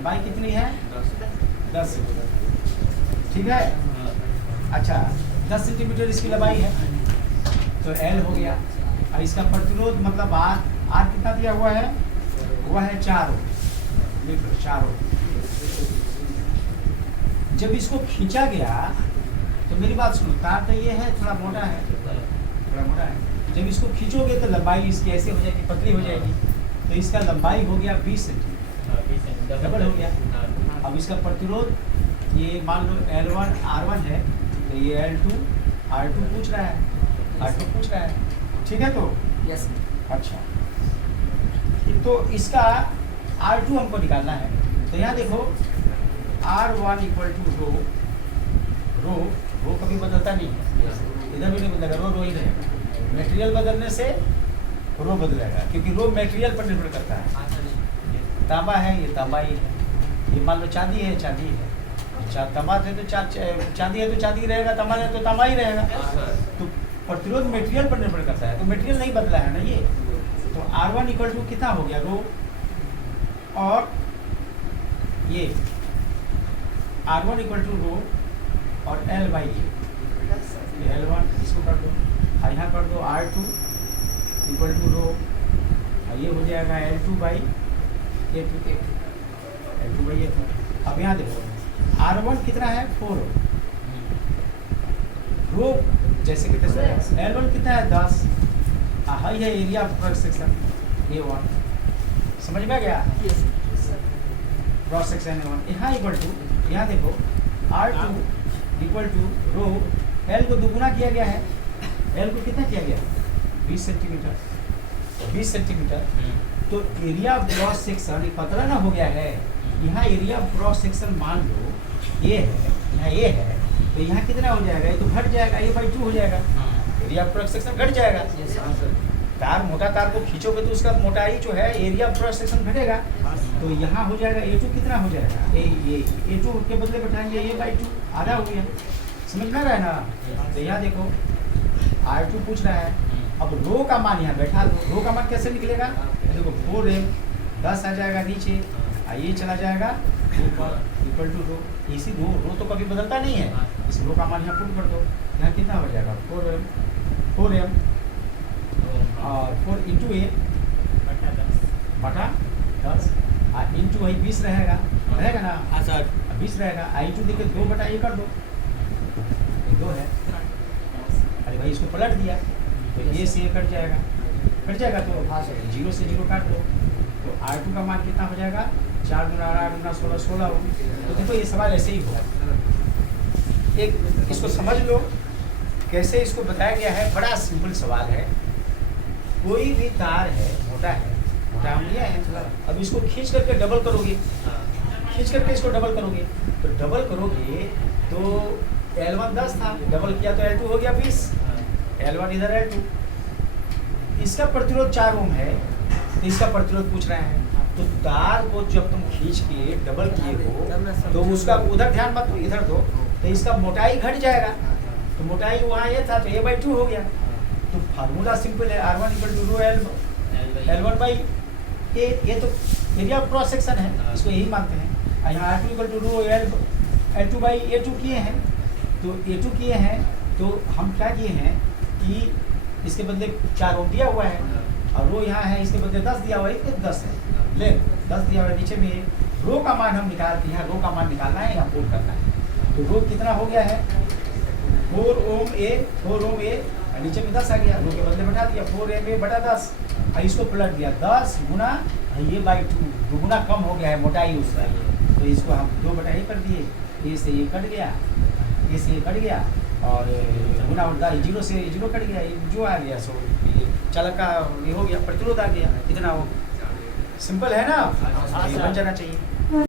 लंबाई कितनी है 10 ठीक है। अच्छा 10 सेंटीमीटर इसकी लंबाई है तो L हो गया। और इसका प्रतिरोध मतलब R कितना दिया हुआ है, वह है 4 मीटर 4 ओम। जब इसको खींचा गया तो मेरी बात सुनो, तार तो ये है थोड़ा मोटा है, थोड़ा मोटा है। जब इसको खींचोगे तो लंबाई इसकी ऐसे हो जाएगी, पतली हो जाएगी। तो इसका लंबाई हो गया 20 सेंटीमीटर, डबल हो गया। अब इसका प्रतिरोध ये मान लो L1 R1 है तो ये L2 R2 पूछ रहा है, R2 पूछ रहा है, ठीक है। तो यस अच्छा तो इसका R2 हमको निकालना है। तो यहाँ देखो R1 इक्वल टू रो कभी बदलता नहीं है, इधर भी नहीं बदलेगा, रो ही रहेगा। मटेरियल बदलने से रो बदलेगा क्योंकि रो मटेरियल पर निर्भर करता है। तांबा है ये तांबा ही है, ये मान लो चांदी है चांदी है, तांबा है तो चांदी है तो चांदी रहेगा, तांबा है तो तांबा ही रहेगा। तो प्रतिरोध मटेरियल पर निर्भर करता है, तो मटेरियल नहीं बदला है ना ये। तो R1 इक्वल टू कितना हो गया रो, और ये R1 इक्वल टू रो और L बाई ये L1 इसको कर दो, यहाँ कर दो R2 इक्वल टू रो, ये हो जाएगा L2 by A2 L2 by A2। अब यहाँ देखो R1 कितना है 4 रो जैसे कि L1 कितना है 10, हाई है area of cross section A1, समझ में आ गया क्रॉस सेक्शन A1। यहाँ इक्वल टू, यहाँ देखो R2 equal to row, L को दुगुना किया गया है, L को कितना किया गया 20 सेंटीमीटर 20 सेंटीमीटर। तो एरिया ऑफ क्रॉस सेक्शन पतला ना हो गया है, यहाँ एरिया ऑफ क्रॉस सेक्शन मान लो ये है, यहाँ ये है, तो यहाँ कितना हो जाएगा, ये तो घट जाएगा, ये बाई 2 हो जाएगा, एरिया ऑफ क्रॉस सेक्शन घट जाएगा। तार मोटा तार को खींचोगे तो उसका मोटाई जो है एरिया ऑफ क्रॉस सेक्शन घटेगा। तो यहाँ हो जाएगा A2 कितना हो जाएगा, ये A2 के बदले बैठाएंगे ये बाई 2, आधा हो गया, समझ में आ रहा है ना। तो यहाँ देखो R2 पूछ रहा है, अब रो का मान यहाँ बैठा दो, रो का मान कैसे निकलेगा, देखो 4M 10 आ जाएगा नीचे, ये चला जाएगा ऊपर इक्वल टू रो, इसी रो तो कभी बदलता नहीं है, इस रो का मान यहाँ पुट कर दो, यहाँ कितना हो जाएगा 4M और 4 इंटू A बटा 10 इंटू वही 20 रहेगा ना, हाँ सर 20 रहेगा, I2 देखे 2 बटा ये कर दो, ये 2 है, अरे भाई इसको पलट दिया तो ये से कट जाएगा तो 0 से 0 काट दो, तो R2 का मान कितना हो जाएगा 4 गुना 8 गुना 16 16 हो। तो देखो ये सवाल ऐसे ही होगा, एक इसको समझ लो कैसे इसको बताया गया है, बड़ा सिंपल सवाल है। कोई भी तार है मोटा हम लिया है, अब इसको खींच करके डबल करोगे, खींच करके इसको डबल करोगे, तो डबल करोगे तो L1 10 था, डबल किया तो L2 हो गया 20, L1 इधर L2, इसका प्रतिरोध 4 ओम है, तो इसका प्रतिरोध पूछ रहे हैं। तो तार को जब तुम खींच के डबल किए हो तो उसका उधर ध्यान मत दो, इधर दो, तो इसका मोटाई घट जाएगा, तो मोटाई वहाँ ये था तो A/2 हो गया। तो फार्मूला सिंपल है, R1 equal to rho L1 by A, ये तो एरिया ऑफ क्रॉस सेक्शन है, इसको यही मानते हैं। यहाँ R2 equal to row L2 by A2 किए हैं, तो A2 किए हैं तो हम क्या किए हैं कि इसके बदले 4 ओम दिया हुआ है और रो यहाँ है, इसके बदले 10 दिया हुआ है, ये 10 है, ले 10 दिया हुआ है, नीचे में रो का मान हम निकालते हैं, रो का मान निकालना है या पुट करना है। तो रो कितना हो गया है 4 ओम A, नीचे में 10 आ गया, रो के बदले बैठा दिया 4M बटा 10, और इसको पलट दिया 10 गुना ये बाई 2, दुगुना कम हो गया है मोटाई उसका, तो इसको हम 2 बटा ये कर दिए, ये से ये कट गया, ये से ये कट गया और गुना उठा 0 से 0 कट गया, जो आ गया सो ये चालक का ये हो गया, प्रतिरोध आ गया, इतना हो सिंपल है ना, बन जाना चाहिए।